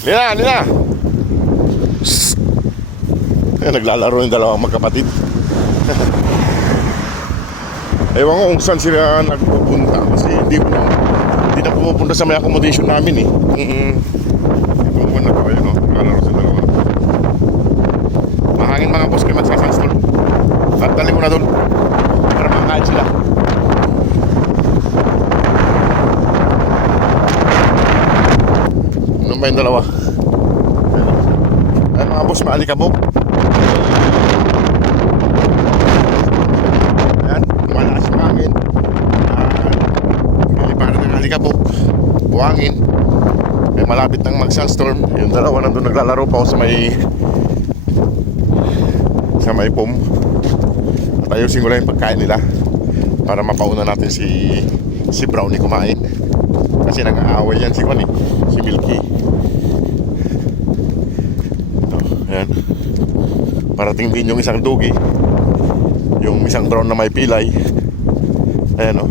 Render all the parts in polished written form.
Lina, Lina. Naglalaro yung dalawang magkapatid. Ewan ko kung saan sila nagpupunta kasi hindi na pumupunta sa may accommodation namin eh. Pupunta na tayo, no? Naglalaro sa dalawa. Mahangin mga boss kayo magsasanstol. At dali ko na doon para makakain sila. Ano ba yung dalawa? Ay mga boss, maalikabok. Ayan, malakas yung hangin. Niliparan ng alikabok. Buhangin. Ay malapit ng mag-sunstorm. Yung dalawa nandun naglalaro pa ako sa may pom. At ayusin ko lang yung pagkain nila para mapauna natin si Brownie kumain. Kasi nag-aaway yan si Milky. Ayan. Parating din yung isang dugi, yung isang brown na may pilay. Ayan o.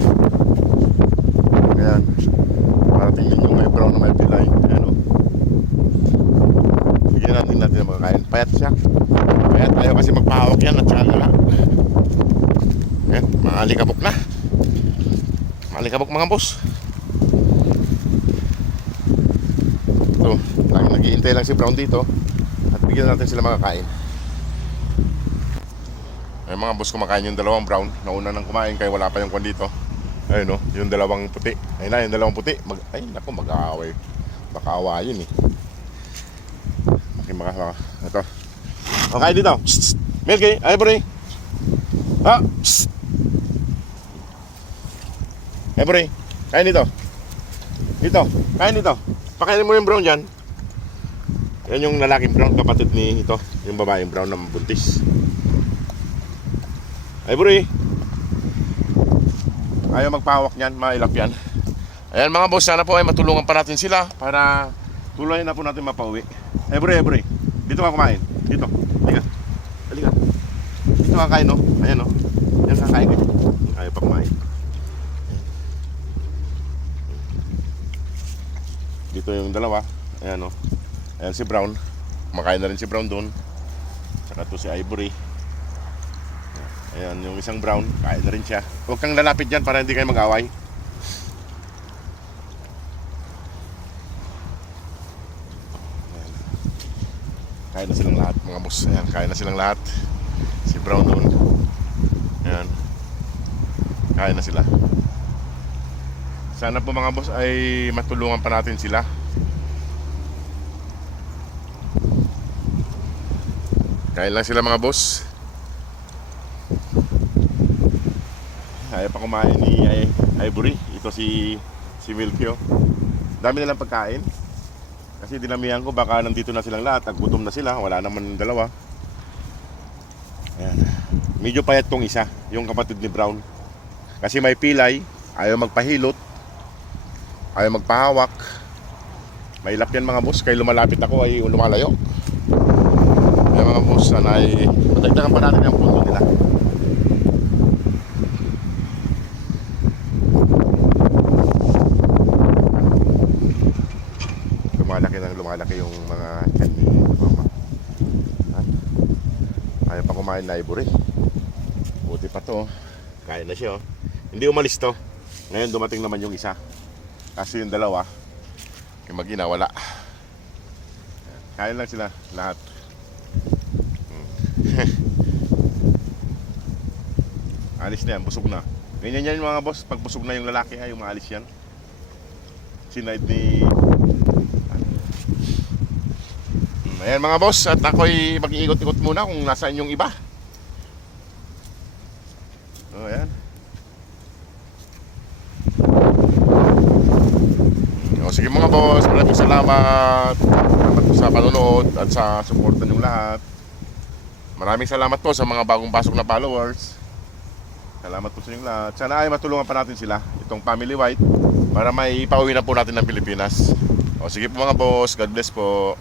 Ayan. Parating din yung may brown na may pilay. Ayan o. Bigyan natin ang makakain. Payat siya. Payat, ayaw kasi magpahawak yan at saka gala. Ayan, mga alikabok na. Mga alikabok mga boss. Ito, nag-iintay lang si Brown dito. At bigyan natin sila makakain. Ay mga boss, kumakain yung dalawang brown. Nauna nang kumain kaya wala pa yung kwan dito. Ayun no, yung dalawang puti. Ayun na, yung dalawang puti. Ay naku, mag-aaway. Baka awayin eh. Okay, ito. Okay, dito. Psst. Milky, Ivory. Ha? Psst. Ivory, kain dito. Dito, kain dito. Pakainin mo yung brown dyan. Yan yung lalaking brown, kapatid ni ito. Yung babaeng brown na buntis. Ivory. Ayaw magpahawak niyan, mailap yan. Ayan mga boss, sana po ay matulungan pa natin sila para tuloy na po natin mapauwi. Ivory. Dito ka kumain. Dito. Halika. Dito ka kain, no? Ayan, no? Yan kakain ka dyan. Ayaw pa kumain. Dito yung dalawa. Ayan, no? Ayan si Brown. Kumakain na rin si Brown doon. Saka to si Ivory. Ayan yung isang brown. Kain na rin siya. Huwag kang lalapit dyan para hindi kayo mag-away. Ayan. Kain na silang lahat mga boss. Ayan, kain na silang lahat. Si Brown doon. Ayan. Kain na sila. Sana po mga boss ay matulungan pa natin sila. Kain lang sila mga boss. Ayaw pa kumain ni Ivory. Ito si Milky. Dami nilang pagkain. Kasi dinamihan ko baka nandito na silang lahat. Naggutom na sila. Wala naman dalawa. Ayan. Medyo payat tong isa, yung kapatid ni Brown. Kasi may pilay. Ayaw magpahilot. Ayaw magpahawak. May lap yan mga boss. Kaya lumalapit ako ay lumalayo. Kaya mga boss, sana ay matagdagan pa natin ang pundo nila. Lumalaki yung mga tiyan ni mama. Ayaw pa kumain na Ivory. Buti pa to. Kain na siya. Hindi umalis to. Ngayon dumating naman yung isa. Kasi yung dalawa yung mag-ina wala. Kain lang sila lahat. Alis na yan, busog na. Ganyan yan mga boss. Pag busog na yung lalaki ay umaalis yan. Sinaid ni ayan mga boss, at ako'y mag-iikot-ikot muna kung nasaan yung iba. O ayan. O sige mga boss, maraming salamat. Salamat po sa panonood at sa suporta niyong lahat. Maraming salamat po sa mga bagong pasok na followers. Salamat po sa inyong lahat. Sana ay matulungan pa natin sila, itong Family White, para may pauwi na po natin ng Pilipinas. O sige po mga boss, God bless po.